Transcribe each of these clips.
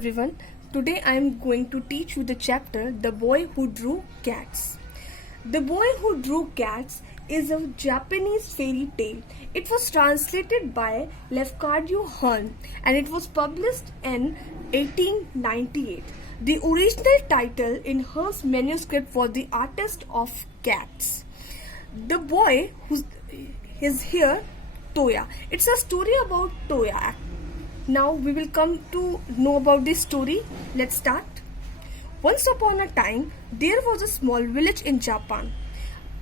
Everyone, today I am going to teach you the chapter The Boy Who Drew Cats. The Boy Who Drew Cats is a Japanese fairy tale. It was translated by Lefkadjo Hearn and it was published in 1898. The original title in Hearn's manuscript was The Artist of Cats. The boy who is here, Toya. It's a story about Toya. Now we will come to know about this story. Let's start. Once upon a time, there was a small village in Japan.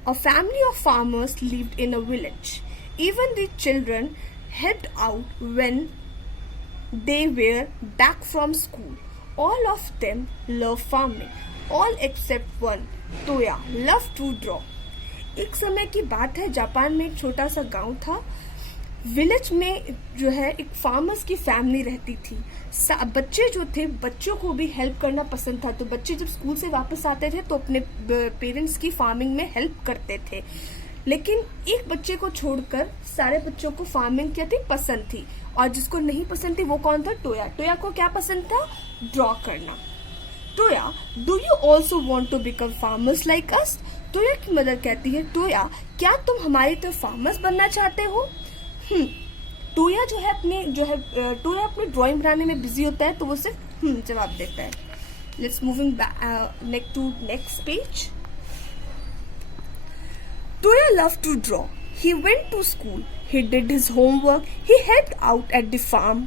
A family of farmers lived in a village. Even the children helped out when they were back from school. All of them loved farming. All except one, Toya, loved to draw. एक समय की बात है, Japan में एक छोटा सा गांव था. विलेज में जो है एक फार्मर्स की फैमिली रहती थी. बच्चे जो थे, बच्चों को भी हेल्प करना पसंद था. तो बच्चे जब स्कूल से वापस आते थे तो अपने पेरेंट्स की फार्मिंग में हेल्प करते थे. लेकिन एक बच्चे को छोड़कर सारे बच्चों को फार्मिंग क्या थी, पसंद थी. और जिसको नहीं पसंद थी वो कौन था, टोया. टोया को क्या पसंद था, ड्रॉ करना. Toya, do you also want to become farmers like us. Toya की मदर कहती है, टोया क्या तुम हमारी तरह फार्मर्स बनना चाहते हो. टोया टोया अपनी ड्राइंग बनाने में बिजी होता है, तो वो सिर्फ जवाब देता है. Let's moving next to next page. Toya loved to draw. He went to school. He did his homework. He helped out at the farm.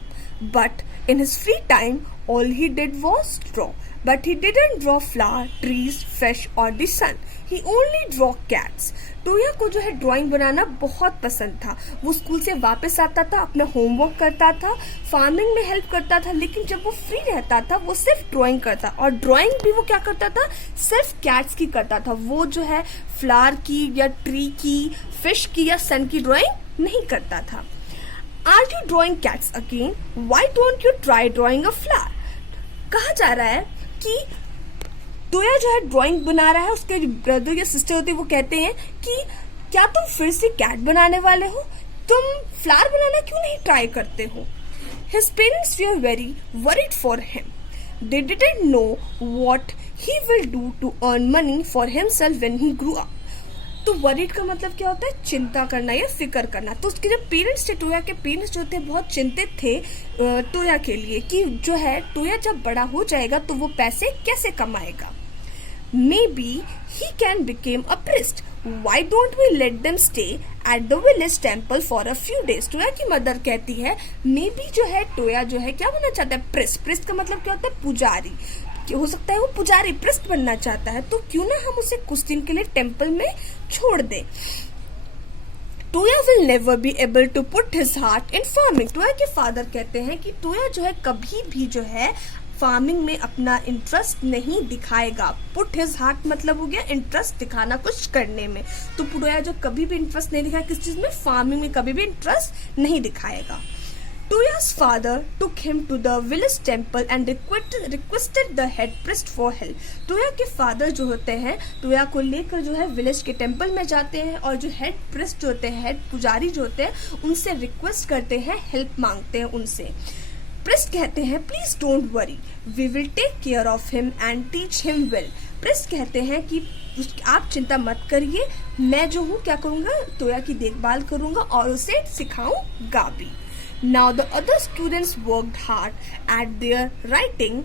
But in his free time, all he did was draw. But he didn't draw flower, trees, fish or the sun. He only draw cats. Toya को जो है drawing बनाना बहुत पसंद था. वो school से वापस आता था, अपना होमवर्क करता था, फार्मिंग में हेल्प करता था. लेकिन जब वो फ्री रहता था वो सिर्फ ड्राइंग करता. और ड्राइंग भी वो क्या करता था, सिर्फ कैट्स की करता था. वो जो है फ्लावर की या ट्री की, फिश की या सन की ड्राइंग नहीं करता था. Are you drawing cats again, why don't you try drawing a flower. कहा जा रहा है कि टोया जो है ड्राइंग बना रहा है. उसके ब्रदर या सिस्टर होते हैं, वो कहते हैं कि क्या तुम फिर से कैट बनाने वाले हो, तुम फ्लावर बनाना क्यों नहीं ट्राई करते हो. His parents were very worried for him. They didn't know what he will do to earn money for himself when he grew up. तो वरीड का मतलब क्या होता है, चिंता करना या फिक्र करना. तो उसके जो पेरेंट्स थे, टोया के पेरेंट्स जो थे, बहुत चिंतित थे टोया के लिए कि जो है टोया जब बड़ा हो जाएगा तो वो पैसे कैसे कमाएगा. Maybe he can become a priest. Why don't we let them stay at the village temple for a few days? Toya की मदर कहती है, मे बी जो है टोया जो है क्या बनना चाहता है, प्रिस्ट. प्रिस्ट का मतलब क्या होता है, पुजारी. हो सकता है वो पुजारी प्रिस्ट बनना चाहता है. तो क्यों ना हम उसे कुछ दिन के लिए टेम्पल में छोड़ दें. Toya will never be able to put his heart in farming. Toya के फादर कहते हैं कि टोया जो है कभी भी जो है फार्मिंग में अपना इंटरेस्ट नहीं दिखाएगा. पुट हिज हार्ट मतलब हो गया इंटरेस्ट दिखाना कुछ करने में. तो टोया जो कभी भी इंटरेस्ट नहीं दिखाया किस चीज में, फार्मिंग में कभी भी इंटरेस्ट नहीं दिखाएगा. Toya's father took him to the village temple and requested the head priest for help. Toya के फादर जो होते हैं, टोया को लेकर जो है विलेज के टेम्पल में जाते हैं और जो हेड प्रिस्ट जो होते हैं, हेड पुजारी जो होते हैं, उनसे रिक्वेस्ट करते हैं, हेल्प मांगते हैं उनसे. प्रिस्ट कहते हैं, please don't worry, we will take care of him and teach him well. Priest कहते हैं कि आप चिंता मत करिए, मैं जो हूँ क्या करूंगा, टोया की देखभाल करूंगा और उसे सिखाऊंगा भी. Now the other students worked hard at their writing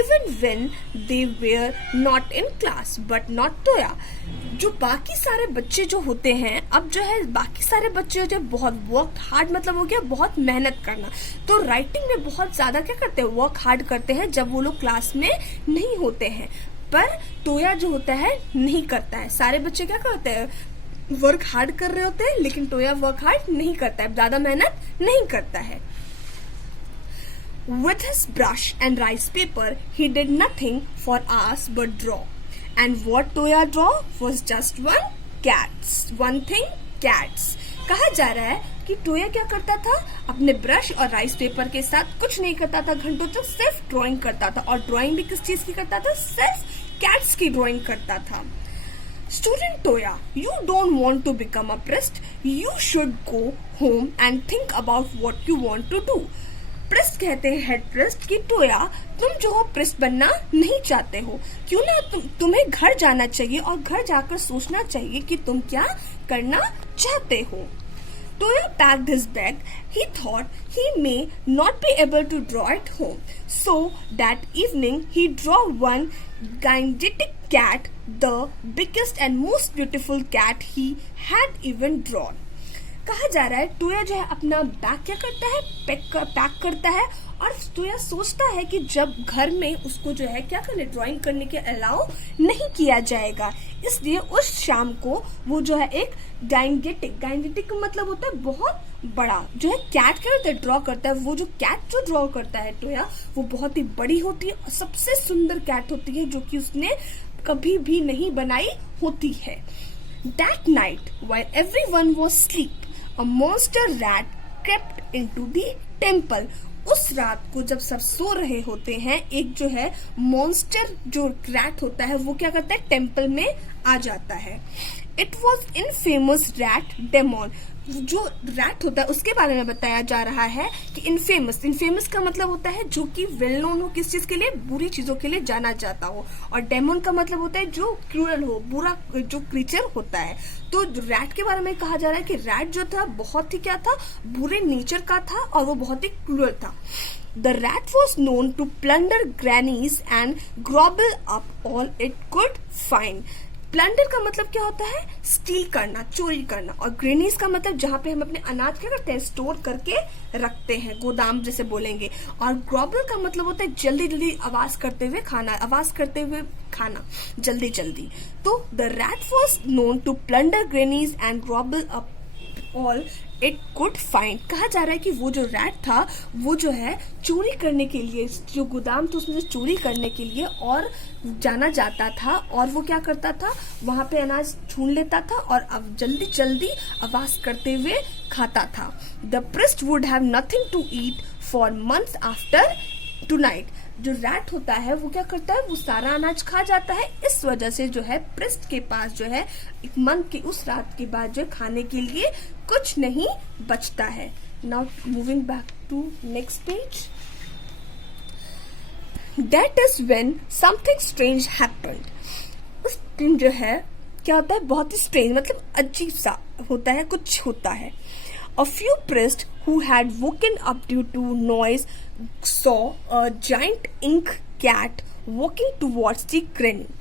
even when they were not in class, but not Toya. जो बाकी सारे बच्चे जो होते हैं, अब जो है बाकी सारे बच्चे जो बहुत वर्क हार्ड मतलब हो गया बहुत मेहनत करना. तो राइटिंग में बहुत ज्यादा क्या करते हैं, वर्क हार्ड करते हैं जब वो लोग क्लास में नहीं होते हैं. पर टोया जो होता है नहीं करता है. सारे बच्चे क्या करते हैं, वर्क हार्ड कर रहे होते हैं, लेकिन टोया वर्क हार्ड नहीं करता है, ज्यादा मेहनत नहीं करता है. With his brush and rice paper, he did nothing for hours but draw. And what Toya draw was just one thing, cats. कहा जा रहा है कि टोया क्या करता था, अपने ब्रश और राइस पेपर के साथ कुछ नहीं करता था, घंटों तक सिर्फ ड्राइंग करता था. और ड्राइंग भी किस चीज की करता था, सिर्फ कैट्स की ड्राइंग करता था. Student Toya, you don't want to become a priest. You should go home and think about what you want to do. Priest कहते हैं हेड प्रिस्ट कि टोया तुम जो हो प्रिस्ट बनना नहीं चाहते हो, क्यों ना तुम्हें घर जाना चाहिए और घर जाकर सोचना चाहिए कि तुम क्या करना चाहते हो। Toya packed his bag. He thought he may not be able to draw at home. So that evening he drew one gigantic cat, the biggest and most beautiful cat he had even drawn. कहा जा रहा है टोया जो है अपना bag क्या करता है, पैक करता है, और टोया सोचता है कि जब घर में उसको जो है क्या करने, ड्राइंग करने के अलाउ नहीं किया जाएगा, इसलिए उस शाम को वो जो है एक गाइंगेटिक का मतलब होता है बहुत बड़ा, जो है कैट क्या ड्रॉ करता है। वो जो कैट जो ड्रॉ करता है टोया, वो बहुत ही बड़ी होती है, सबसे सुंदर कैट होती है जो कि उसने कभी भी नहीं बनाई होती है। That night, while everyone was asleep, a monster rat crept into the temple. उस रात को जब सब सो रहे होते हैं, एक जो है मॉन्स्टर जो रैट होता है वो क्या करता है, टेम्पल में आ जाता है। It was infamous rat demon. जो रैट होता है उसके बारे में बताया जा रहा है कि इनफेमस का मतलब होता है जो कि वेल नोन हो, किस चीज के लिए, बुरी चीजों के लिए जाना जाता हो, और डेमोन का मतलब होता है जो क्रूरल हो, बुरा जो क्रीचर होता है। तो रैट के बारे में कहा जा रहा है कि रैट जो था बहुत ही क्या था, बुरे नेचर का था और वो बहुत ही क्रूरल था। The rat was known to plunder grannies and gobble up all it could find. Plunder का मतलब क्या होता है, स्टील करना, चोरी करना, और ग्रेनीज का मतलब जहाँ पे हम अपने अनाज क्या करते हैं, स्टोर करके रखते हैं, गोदाम जैसे बोलेंगे, और ग्रॉबल का मतलब होता है जल्दी जल्दी आवाज करते हुए खाना जल्दी जल्दी। तो the rat was known to plunder granaries and gobble up all it could find. कहा जा रहा है कि वो जो रैट था वो जो है चोरी करने के लिए, जो गोदाम था उसमें से चोरी करने के लिए और जाना जाता था, और वो क्या करता था, वहां पे अनाज छून लेता था और अब जल्दी जल्दी आवाज करते हुए खाता था। The priest would have nothing to eat for months after tonight. जो रैट होता है वो क्या करता है, वो सारा अनाज खा जाता है, इस वजह से जो है प्रिस्ट के पास जो है एक मंथ की उस रात के बाद जो खाने के लिए कुछ नहीं बचता है। Now moving back to next page. That is when something strange happened. उस दिन जो है क्या होता है, बहुत ही स्ट्रेंज मतलब अजीब सा होता है, कुछ होता है। A few priests who had woken up due to noise saw a giant ink cat walking towards the granny.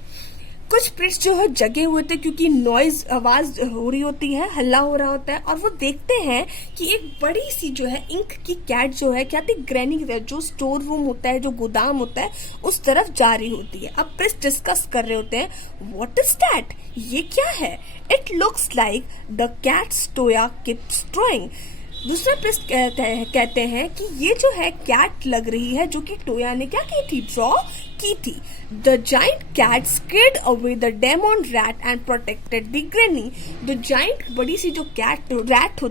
कुछ प्रिस्ट जो है जगे हुए थे क्योंकि नॉइज, आवाज हो रही होती है, हल्ला हो रहा होता है, और वो देखते हैं कि एक बड़ी सी जो है इंक की कैट जो है क्या थी, ग्रैनी की तरफ, जो स्टोर रूम होता है, जो गोदाम होता है, उस तरफ जा रही होती है। अब प्रिस्ट डिस्कस कर रहे होते हैं, व्हाट इज दैट, ये क्या है। It looks like the cats Toya keeps drawing. दूसरा प्रिस्ट कहते हैं कि ये जो है कैट लग रही है जो कि टोया ने क्या की थी, ड्रॉ की थी। The giant cat scared away the demon rat and protected the granny. The giant बड़ी सी जो कैट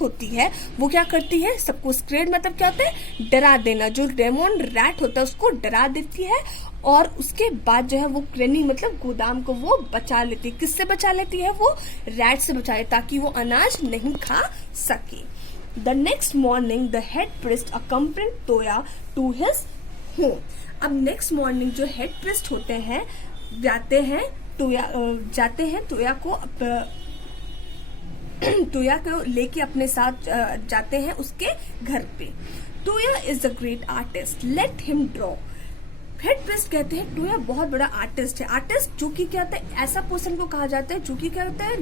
होती है वो क्या करती है, सबको स्केर्ड मतलब क्या होता है, डरा देना। जो डेमन रैट होता है उसको डरा देती है, और उसके बाद जो है वो ग्रैनी मतलब गोदाम को वो बचा लेती है। किससे बचा लेती है, वो रैट से बचा लेती है ताकि वो अनाज नहीं खा सके। The next morning the head priest accompanied Toya to his home. अब नेक्स्ट मॉर्निंग जो हेड प्रिस्ट होते हैं जाते हैं टोया को लेके अपने साथ जाते हैं उसके घर पे। Toya is a great artist, let him draw. Head priest कहते हैं टोया बहुत बड़ा आर्टिस्ट है। आर्टिस्ट जो कि क्या होता है, ऐसा पर्सन को कहा जाता है जो कि क्या होता है,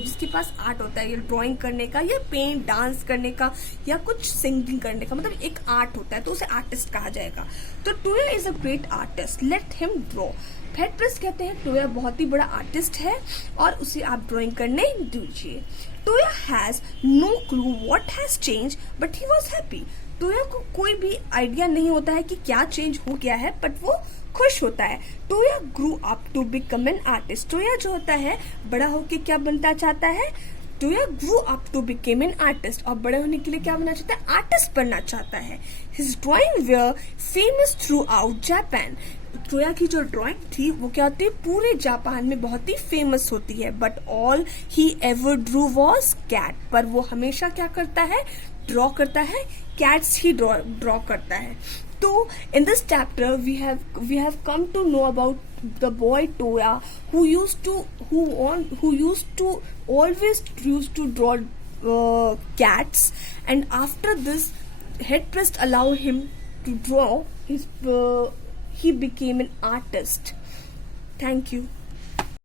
जिसके पास आर्ट होता है, या ड्राइंग करने का, या पेंट, डांस करने का, या कुछ सिंगिंग करने का, मतलब एक आर्ट होता है तो उसे आर्टिस्ट कहा जाएगा। तो Toya is a great artist, let him draw. Head priest कहते हैं टोया बहुत ही बड़ा आर्टिस्ट है और उसे आप ड्राइंग करने दीजिए। Toya has no clue what has change but he was happy. Toya को कोई भी आइडिया नहीं होता है कि क्या चेंज हो गया है, बट वो खुश होता है। Toya grow up to become an artist. Toya जो होता है बड़ा होके क्या बनना चाहता है, Toya grow up to become an artist, और बड़े होने के लिए क्या बनना चाहता है, आर्टिस्ट बनना चाहता है। His drawing were famous throughout Japan. Toya की जो ड्राइंग थी वो क्या होती है, पूरे जापान में बहुत ही फेमस होती है। But all he ever drew was cat. पर वो हमेशा क्या करता है, ड्रॉ करता है कैट्स ही ड्रॉ करता है. तो in this chapter we have come to know about the boy Toya who used to always used to draw cats, and after this head priest allowed him to draw his he became an artist. Thank you.